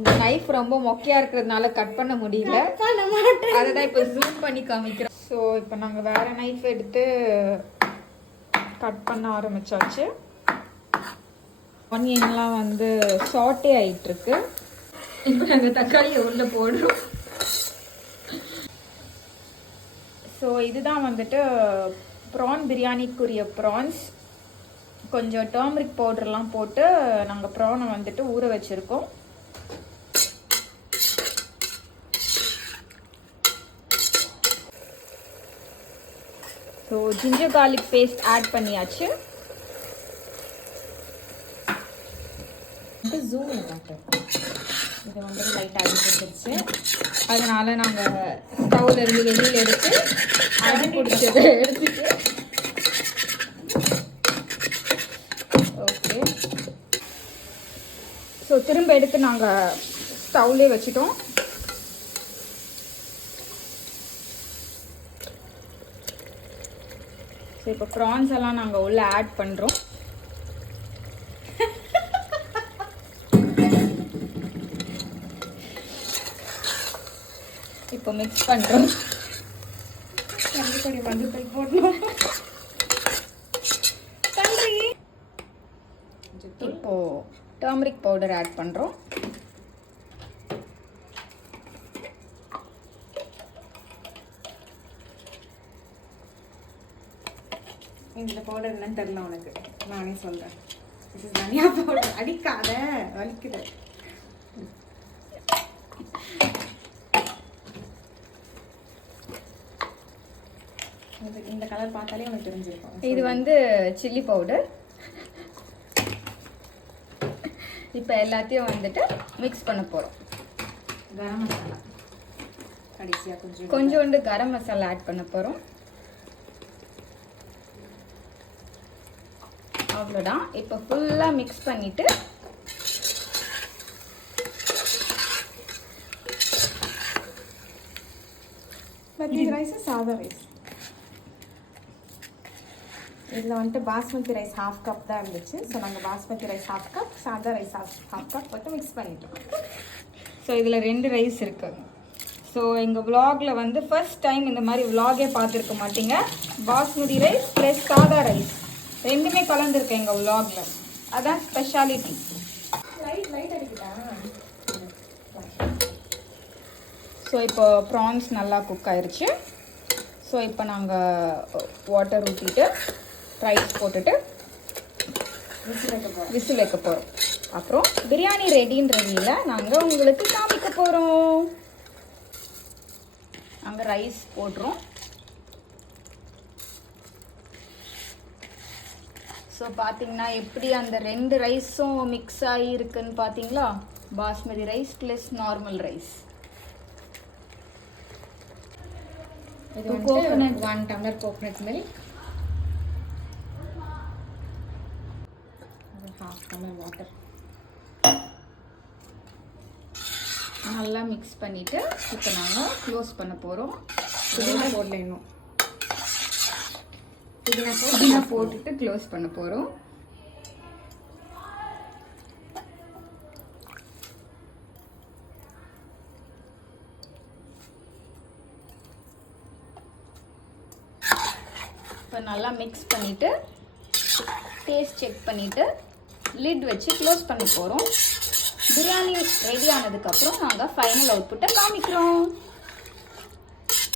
இந்த நைஃப் ரொம்ப மொக்கையாக இருக்கிறதுனால கட் பண்ண முடியல, அதை இப்போ ஜூம் பண்ணி காமிக்கிறோம். ஸோ இப்போ நாங்கள் வேறு நைஃப் எடுத்து கட் பண்ண ஆரம்பித்தாச்சு. ஆனியன்லாம் வந்து சாட்டே ஆகிட்டுருக்கு. இப்போ நாங்கள் தக்காளியை உள்ளே போடுறோம். ஸோ இதுதான் வந்துட்டு ப்ரான் பிரியாணிக்குரிய ப்ரான்ஸ். கொஞ்சம் டர்மரிக் பவுடர்லாம் போட்டு நாங்கள் ப்ரானை வந்துட்டு ஊற வச்சுருக்கோம். So ginger garlic paste add பண்ணியாச்சு. ஜூம் இது வந்து லைட்டாக அடிச்சிருச்சு. அதனால நாங்கள் ஸ்டவ்ல இருந்து வெளியில் எடுத்து அடி பிடிச்சதை எடுத்துட்டு ஓகே. ஸோ திரும்ப எடுத்து நாங்கள் ஸ்டவ்லேயே வச்சுட்டோம். ஸோ இப்போ ப்ரான்ஸ் எல்லாம் நாங்கள் உள்ளே ஆட் பண்ணுறோம். இப்போ மிக்ஸ் பண்ணுறோம். மஞ்சள் போடணும். இப்போ டர்மரிக் பவுடர் ஆட் பண்ணுறோம். இந்த பவுடர் என்னன்னு தெரியல உனக்கு, நானே சொல்கிறேன். இது தனியா பவுடர். அடிக்காத, வலிக்குது. இந்த கலர் பார்த்தாலே உனக்கு தெரிஞ்சிருக்கும். இது வந்து சில்லி பவுடர். இப்போ எல்லாத்தையும் வந்துட்டு மிக்ஸ் பண்ண போகிறோம். கரம் மசாலா கடைசியாக கொஞ்சோண்டு கரம் மசாலா ஆட் பண்ண போகிறோம். அவ்வளோதான். இப்போ ஃபுல்லாக மிக்ஸ் பண்ணிவிட்டு ரைஸ் சாதா ரைஸ். இதில் வந்துட்டு பாஸ்மதி ரைஸ் 1/2 கப் தான் இருந்துச்சு. ஸோ நாங்கள் பாஸ்மதி ரைஸ் 1/2 கப், சாதா ரைஸ் 1/2 கப் மட்டும் மிக்ஸ் பண்ணிட்டோம். ஸோ இதில் 2 ரைஸ் இருக்குது. ஸோ எங்கள் விலாகில் வந்து ஃபர்ஸ்ட் டைம் இந்த மாதிரி விலாகே பார்த்துருக்க மாட்டீங்க. பாஸ்மதி ரைஸ் ப்ளஸ் சாதா ரைஸ் ரெண்டுமே கலந்துருக்கு எங்கள் விலாகில். அதான் ஸ்பெஷாலிட்டி. லைட் அடிக்கிட்டா. ஸோ இப்போ ப்ரான்ஸ் நல்லா குக் ஆயிடுச்சு. ஸோ இப்போ நாங்கள் வாட்டர் ஊற்றிட்டு ரைஸ் போட்டுட்டு விசில் வைக்க போகிறோம். அப்புறம் பிரியாணி ரெடின்றதில் நாங்கள் உங்களுக்கு காமிக்க போகிறோம். நாங்கள் ரைஸ் போடுறோம். ஸோ பார்த்தீங்கன்னா எப்படி அந்த 2 ரைஸும் மிக்ஸ் ஆகிருக்குன்னு பார்த்தீங்களா? Basmati rice plus normal rice. இது coconut 1 tumbler coconut milk, 1/2 tumbler water. நல்லா மிக்ஸ் பண்ணிவிட்டு இப்போ நாங்கள் க்ளோஸ் பண்ண போகிறோம். புதினா போடல இன்னும். புதினா போட்டுட்டு க்ளோஸ் பண்ண போகிறோம். இப்போ நல்லா மிக்ஸ் பண்ணிவிட்டு டேஸ்ட் செக் பண்ணிவிட்டு லிட் வச்சு க்ளோஸ் பண்ண போகிறோம். பிரியாணி ரெடி ஆனதுக்கப்புறம் நாங்கள் ஃபைனல் அவுட்புட்டை காமிக்கிறோம்.